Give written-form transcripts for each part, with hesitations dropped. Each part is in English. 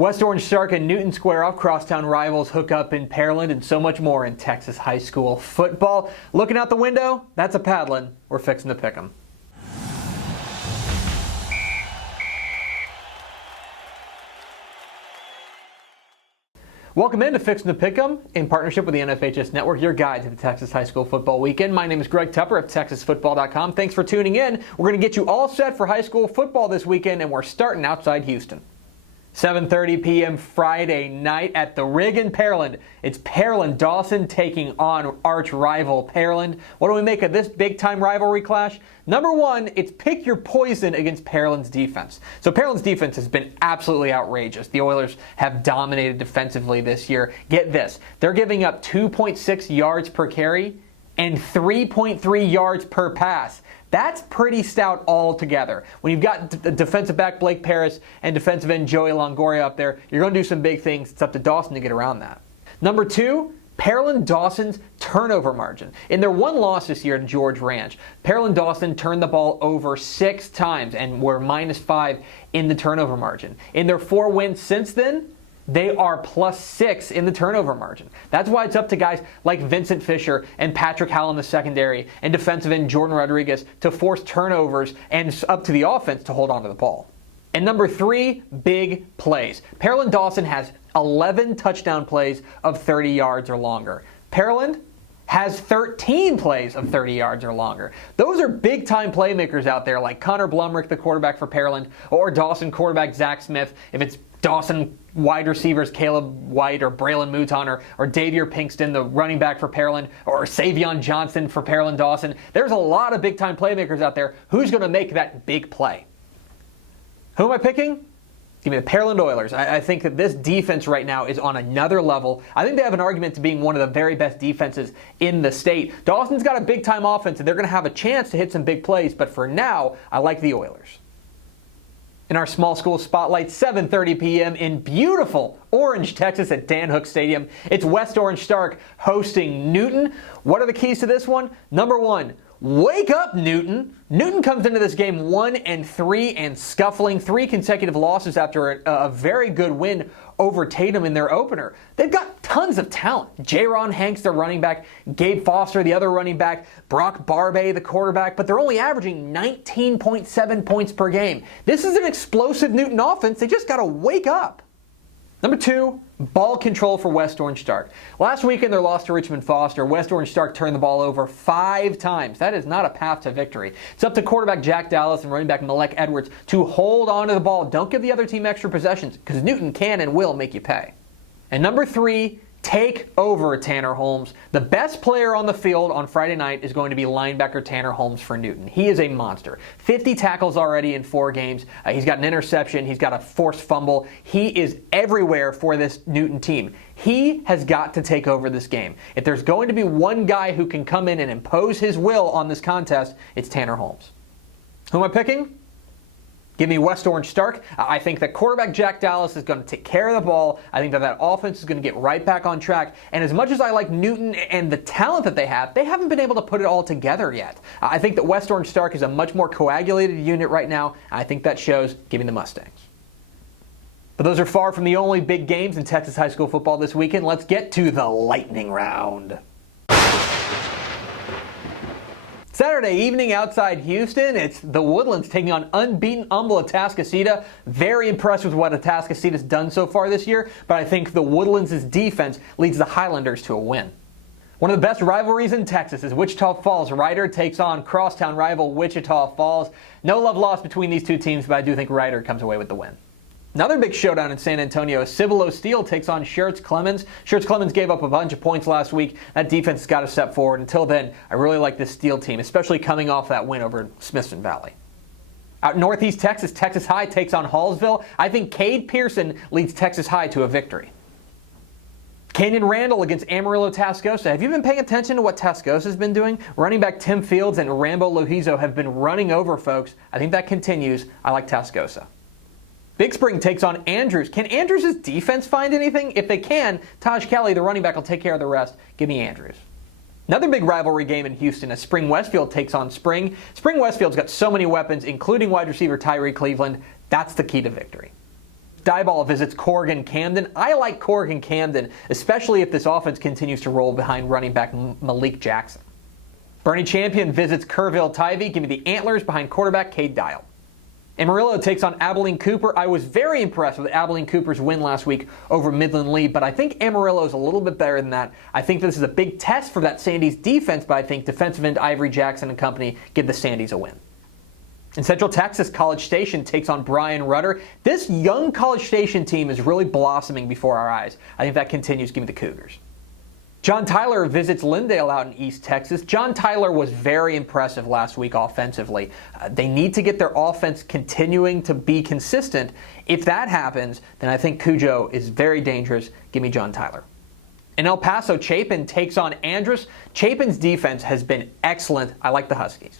West Orange Stark and Newton square off, crosstown rivals hook up in Pearland, and so much more in Texas high school football. Looking out the window, that's a paddling. We're fixing to pick 'em. Welcome in to Fixin to Pick'em in partnership with the NFHS Network, your guide to the Texas high school football weekend. My name is Greg Tepper of TexasFootball.com. Thanks for tuning in. We're going to get you all set for high school football this weekend, and we're starting outside Houston. 7:30 p.m. Friday night at the Rig in Pearland. It's Pearland-Dawson taking on arch rival Pearland. What do we make of this big-time rivalry clash? Number one, it's pick your poison against Pearland's defense. So Pearland's defense has been absolutely outrageous. The Oilers have dominated defensively this year. Get this, they're giving up 2.6 yards per carry and 3.3 yards per pass. That's pretty stout altogether. When you've got defensive back Blake Paris and defensive end Joey Longoria up there, you're going to do some big things. It's up to Dawson to get around that. Number two, Pearland-Dawson's turnover margin. In their one loss this year at George Ranch, Pearland-Dawson turned the ball over 6 times and were -5 in the turnover margin. In their 4 wins since then, they are +6 in the turnover margin. That's why it's up to guys like Vincent Fisher and Patrick Howell in the secondary and defensive end Jordan Rodriguez to force turnovers, and it's up to the offense to hold on to the ball. And number 3, big plays. Pearland-Dawson has 11 touchdown plays of 30 yards or longer. Pearland has 13 plays of 30 yards or longer. Those are big-time playmakers out there like Connor Blumrick, the quarterback for Pearland, or Dawson quarterback Zach Smith. If it's Dawson wide receivers Caleb White or Braylon Mouton or Davier Pinkston, the running back for Pearland, or Savion Johnson for Pearland-Dawson. There's a lot of big-time playmakers out there. Who's going to make that big play? Who am I picking? Give me the Pearland Oilers. I think that this defense right now is on another level. I think they have an argument to being one of the very best defenses in the state. Dawson's got a big-time offense, and they're going to have a chance to hit some big plays, but for now, I like the Oilers. In our small school spotlight, 7:30 p.m. in beautiful Orange, Texas at Dan Hook Stadium. It's West Orange Stark hosting Newton. What are the keys to this one? Number 1, wake up, Newton. Newton comes into this game 1-3 and scuffling, 3 consecutive losses after a very good win over Tatum in their opener. They've got tons of talent. J-Ron Hanks, their running back, Gabe Foster, the other running back, Brock Barbay, the quarterback, but they're only averaging 19.7 points per game. This is an explosive Newton offense. They just got to wake up. Number 2, ball control for West Orange Stark. Last week in their loss to Richmond Foster, West Orange Stark turned the ball over 5 times. That is not a path to victory. It's up to quarterback Jack Dallas and running back Malek Edwards to hold on to the ball. Don't give the other team extra possessions, because Newton can and will make you pay. And number 3, take over Tanner Holmes. The best player on the field on Friday night is going to be linebacker Tanner Holmes for Newton. He is a monster. 50 tackles already in 4 games. He's got an interception. He's got a forced fumble. He is everywhere for this Newton team. He has got to take over this game. If there's going to be one guy who can come in and impose his will on this contest, it's Tanner Holmes. Who am I picking? Give me West Orange Stark. I think that quarterback Jack Dallas is going to take care of the ball. I think that offense is going to get right back on track. And as much as I like Newton and the talent that they haven't been able to put it all together yet. I think that West Orange Stark is a much more coagulated unit right now. I think that shows. Give me the Mustangs. But those are far from the only big games in Texas high school football this weekend. Let's get to the lightning round. Saturday evening outside Houston, it's the Woodlands taking on unbeaten Humble Atascocita. Very impressed with what Atascocita's done so far this year, but I think the Woodlands' defense leads the Highlanders to a win. One of the best rivalries in Texas is Wichita Falls. Ryder takes on crosstown rival Wichita Falls. No love lost between these two teams, but I do think Ryder comes away with the win. Another big showdown in San Antonio. Cibolo Steel takes on Schertz Clemens. Schertz Clemens gave up a bunch of points last week. That defense has got to step forward. Until then, I really like this Steel team, especially coming off that win over Smithson Valley. Out in Northeast Texas, Texas High takes on Hallsville. I think Cade Pearson leads Texas High to a victory. Canyon Randall against Amarillo Tascosa. Have you been paying attention to what Tascosa's been doing? Running back Tim Fields and Rambo Lohizo have been running over folks. I think that continues. I like Tascosa. Big Spring takes on Andrews. Can Andrews' defense find anything? If they can, Taj Kelly, the running back, will take care of the rest. Give me Andrews. Another big rivalry game in Houston as Spring Westfield takes on Spring. Spring Westfield's got so many weapons, including wide receiver Tyree Cleveland. That's the key to victory. Diboll visits Corrigan-Camden. I like Corrigan-Camden, especially if this offense continues to roll behind running back Malik Jackson. Bernie Champion visits Kerrville-Tivy. Give me the Antlers behind quarterback Cade Dial. Amarillo takes on Abilene Cooper. I was very impressed with Abilene Cooper's win last week over Midland Lee, but I think Amarillo is a little bit better than that. I think this is a big test for that Sandies defense, but I think defensive end Ivory Jackson and company give the Sandies a win. In Central Texas, College Station takes on Bryan Rudder. This young College Station team is really blossoming before our eyes. I think that continues. Give me the Cougars. John Tyler visits Lindale out in East Texas. John Tyler was very impressive last week offensively. They need to get their offense continuing to be consistent. If that happens, then I think Cujo is very dangerous. Give me John Tyler. In El Paso, Chapin takes on Andrus. Chapin's defense has been excellent. I like the Huskies.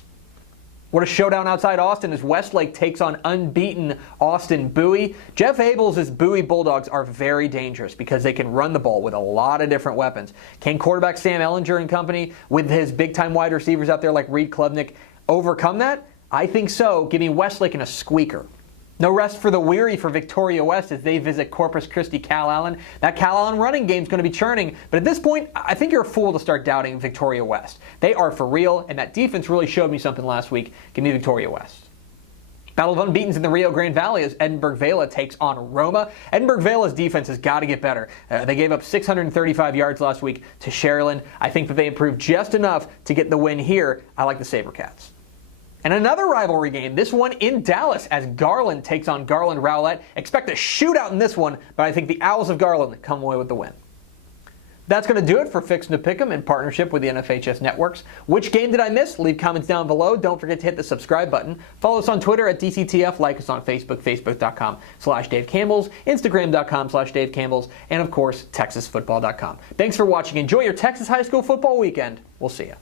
What a showdown outside Austin as Westlake takes on unbeaten Austin Bowie. Jeff Abels' Bowie Bulldogs are very dangerous because they can run the ball with a lot of different weapons. Can quarterback Sam Ellinger and company, with his big-time wide receivers out there like Reed Klubnik, overcome that? I think so. Give me Westlake in a squeaker. No rest for the weary for Victoria West as they visit Corpus Christi Calallen. That Calallen running game is going to be churning, but at this point, I think you're a fool to start doubting Victoria West. They are for real, and that defense really showed me something last week. Give me Victoria West. Battle of Unbeatens in the Rio Grande Valley as Edinburgh Vela takes on Roma. Edinburgh Vela's defense has got to get better. They gave up 635 yards last week to Sharyland. I think that they improved just enough to get the win here. I like the SaberCats. And another rivalry game, this one in Dallas as Garland takes on Garland Rowlett. Expect a shootout in this one, but I think the Owls of Garland come away with the win. That's going to do it for Fixin' to Pick'em in partnership with the NFHS Networks. Which game did I miss? Leave comments down below. Don't forget to hit the subscribe button. Follow us on Twitter at DCTF. Like us on Facebook, facebook.com/Dave Campbell's, Instagram.com/Dave Campbell's, and of course, TexasFootball.com. Thanks for watching. Enjoy your Texas high school football weekend. We'll see you.